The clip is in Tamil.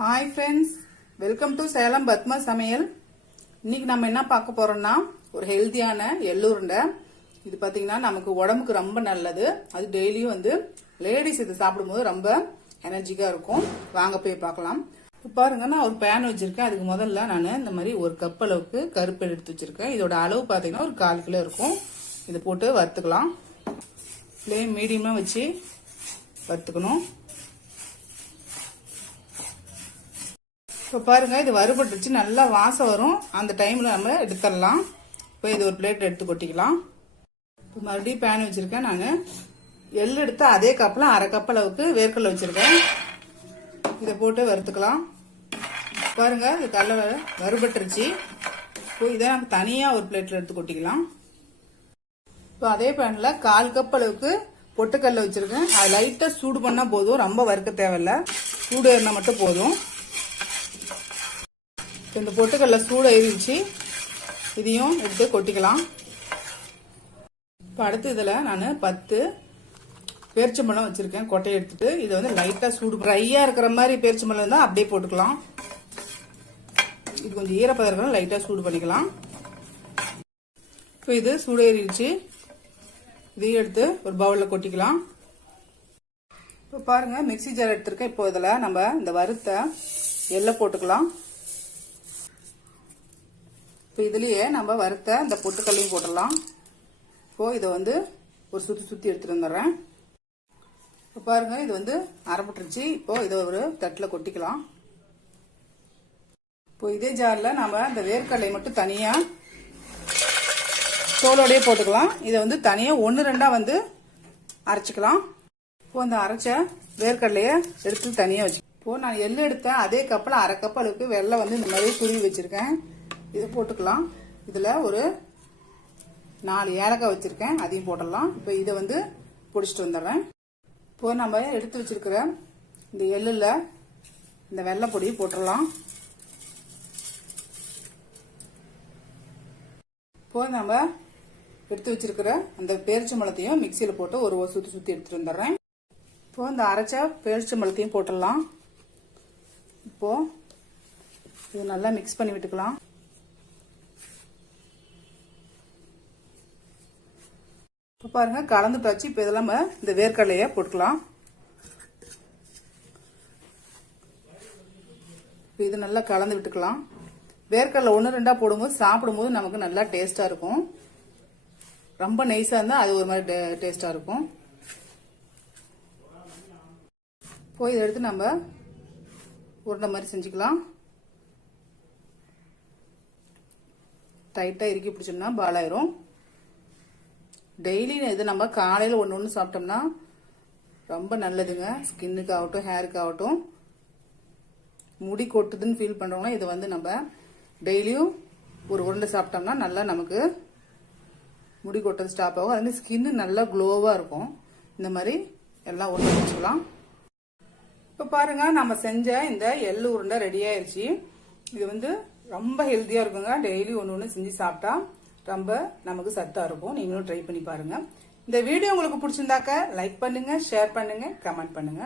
Hi friends, welcome to Salem Padma சமையல். இன்னைக்கு நம்ம என்ன பார்க்க போறோம்னா ஒரு ஹெல்த்தியான எள்ளு உருண்டை. இது பாத்தீங்கன்னா நமக்கு உடம்புக்கு ரொம்ப நல்லது. அது டெய்லியும் லேடிஸ் இது சாப்பிடும்போது ரொம்ப எனர்ஜிக்கா இருக்கும். வாங்க போய் பார்க்கலாம். பாருங்க, நான் ஒரு பேன் வச்சிருக்கேன். அதுக்கு முதல்ல நான் இந்த மாதிரி ஒரு கப் அளவுக்கு கருப்பு எடுத்து வச்சிருக்கேன். இதோட அளவு பாத்தீங்கன்னா ஒரு 1/4 கிலோ இருக்கும். இதை போட்டு வறுத்துக்கலாம். ஃப்ளேம் மீடியமா வச்சு வறுத்துக்கணும். இப்போ பாருங்க, இது வறுபட்டுருச்சு, நல்லா வாசம் வரும். அந்த டைம்ல நம்ம எடுத்துடலாம். இப்போ இது ஒரு பிளேட் எடுத்து கொட்டிக்கலாம். இப்போ மறுபடியும் பேன் வச்சிருக்கேன். நான் எள்ளு எடுத்து அதே கப்பில் 1/2 கப் அளவுக்கு வேர்க்கடலை வச்சிருக்கேன். இதை போட்டு வறுத்துக்கலாம். பாருங்க, இது கடலை வறுபட்டுருச்சு. இப்போ இதை நம்ம தனியாக ஒரு பிளேட்ல எடுத்து கொட்டிக்கலாம். இப்போ அதே பேன்ல 1/4 கப் அளவுக்கு பொட்டுக்கடலை வச்சிருக்கேன். அது லைட்டாக சூடு பண்ணா போதும், ரொம்ப வறுக்க தேவையில்ல. சூடு ஏறினா மட்டும் போதும். இந்த பொட்டுக்கடலை சூடு ஏறிடுச்சு. இதையும் எடுத்து கொட்டிக்கலாம். இப்போ அடுத்து இதில் நான் 10 பேரிச்சம்பழம் வச்சிருக்கேன். கொட்டையை எடுத்துட்டு இதை லைட்டாக சூடு ட்ரையாக இருக்கிற மாதிரி பேரிச்சம்பழம் தான் அப்படியே போட்டுக்கலாம். இது கொஞ்சம் ஈரப்பதம் இருக்கணும், லைட்டாக சூடு பண்ணிக்கலாம். இப்போ இது சூடு ஏறிடுச்சு. இதையும் எடுத்து ஒரு பவுலில் கொட்டிக்கலாம். இப்போ பாருங்க, மிக்சி ஜார் எடுத்திருக்கேன். இப்போ இதில் நம்ம இந்த வறுத்த எள்ளை போட்டுக்கலாம். இப்போ இதுலயே நம்ம வறுத்த இந்த பொட்டுக்கல்லையும் போட்டுடலாம். இப்போ இதை ஒரு சுத்தி எடுத்துட்டு வந்துடுறேன். இப்போ பாருங்க, இது அரைப்பட்டுருச்சு. இப்போ இதை ஒரு தட்டில் கொட்டிக்கலாம். இப்போ இதே ஜாரில் நம்ம இந்த வேர்க்கடலை மட்டும் தனியா தோலோடய போட்டுக்கலாம். இதை தனியா 1-2 அரைச்சிக்கலாம். இப்போ இந்த அரைச்ச வேர்க்கடலைய எடுத்து தனியா வச்சு, இப்போ நான் எள்ளு எடுத்தேன். அதே கப்பில் 1/2 கப் அளவுக்கு வெள்ளை இந்த மாதிரி துருவி வச்சிருக்கேன். இதை போட்டுக்கலாம். இதுல ஒரு 4 ஏலக்காய் வச்சிருக்கேன், அதையும் போடலாம். இப்போ இதை பொடிச்சிட்டு வந்துடுறேன். இப்போ நம்ம எடுத்து வச்சிருக்கிற இந்த எள்ளுல இந்த வெள்ளை பொடியை போட்டுடலாம். இப்போ நம்ம எடுத்து வச்சிருக்கிற அந்த பேரிச்சம்பழத்தையும் மிக்சியில போட்டு ஒரு சுத்தி எடுத்துட்டு வந்துடுறேன். இப்போ இந்த அரைச்ச பேரிச்சம்பழத்தையும் போட்டுடலாம். இப்போ இது நல்லா மிக்ஸ் பண்ணி விட்டுக்கலாம். இப்போ பாருங்க, கலந்துட்டாச்சு. இப்போ இதெல்லாம் நம்ம இந்த வேர்க்கடலையை போட்டுக்கலாம். இது நல்லா கலந்து விட்டுக்கலாம். வேர்க்கடலை 1-2 போடும்போது சாப்பிடும்போது நமக்கு நல்லா டேஸ்டா இருக்கும். ரொம்ப நைஸா இருந்தா அது ஒரு மாதிரி டேஸ்டா இருக்கும். போய் இதை எடுத்து நம்ம உருண்டை மாதிரி செஞ்சுக்கலாம். டைட்டா இறுக்கி பிடிச்சோம்னா பால் ஆயிரும். டெய்லி இது நம்ம காலையில் ஒன்று சாப்பிட்டோம்னா ரொம்ப நல்லதுங்க. ஸ்கின்னுக்கு ஆகட்டும், ஹேருக்கு ஆகட்டும். முடி கொட்டுதுன்னு ஃபீல் பண்ணுறவங்கன்னா இது நம்ம டெய்லியும் ஒரு உருண்டை சாப்பிட்டோம்னா நல்லா நமக்கு முடி கொட்டது ஸ்டாப் ஆகும். அது ஸ்கின்னு நல்லா க்ளோவாக இருக்கும். இந்த மாதிரி எல்லாம் உருண்டை வச்சுக்கலாம். இப்போ பாருங்க, நம்ம செஞ்ச இந்த எள்ளு உருண்டை ரெடி ஆயிடுச்சு. இது ரொம்ப ஹெல்த்தியா இருக்குங்க. டெய்லி ஒன்று செஞ்சு சாப்பிட்டா ரொம்ப நமக்கு சத்தா இருக்கும். நீங்களும் ட்ரை பண்ணி பாருங்க. இந்த வீடியோ உங்களுக்கு பிடிச்சிருந்தாக்க லைக் பண்ணுங்க, ஷேர் பண்ணுங்க, கமெண்ட் பண்ணுங்க.